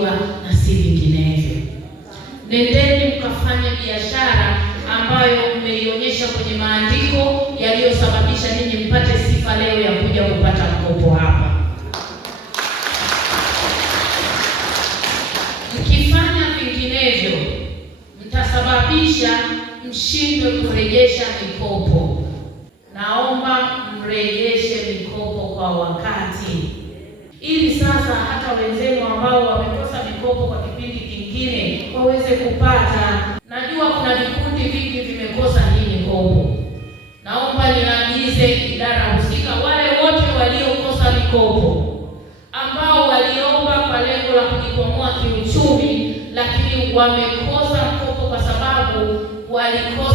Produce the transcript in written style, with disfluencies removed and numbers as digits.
kuajiriwa na si vinginevyo. Nendeni mkafanye biashara ambayo mmeionyesha kwenye maandiko yaliyosababisha ninyi mpate sifa leo ya kuja kupata mkopo hapa. Mkifanya vinginevyo, mtasababisha mshindwe kurejesha mikopo. Naomba mrejeshe mikopo kwa wakati, ili sasa hata wenzenu ambao wamekosa mikopo kwa kipindi kingine waweze kupata. Najua kuna vikundi vingi vimekosa hii mikopo. Naomba niagize idara husika, wale wote waliokosa mikopo, ambao waliomba kwa lengo la kujikwamua kiuchumi, lakini wamekosa mkopo kwa sababu walikosa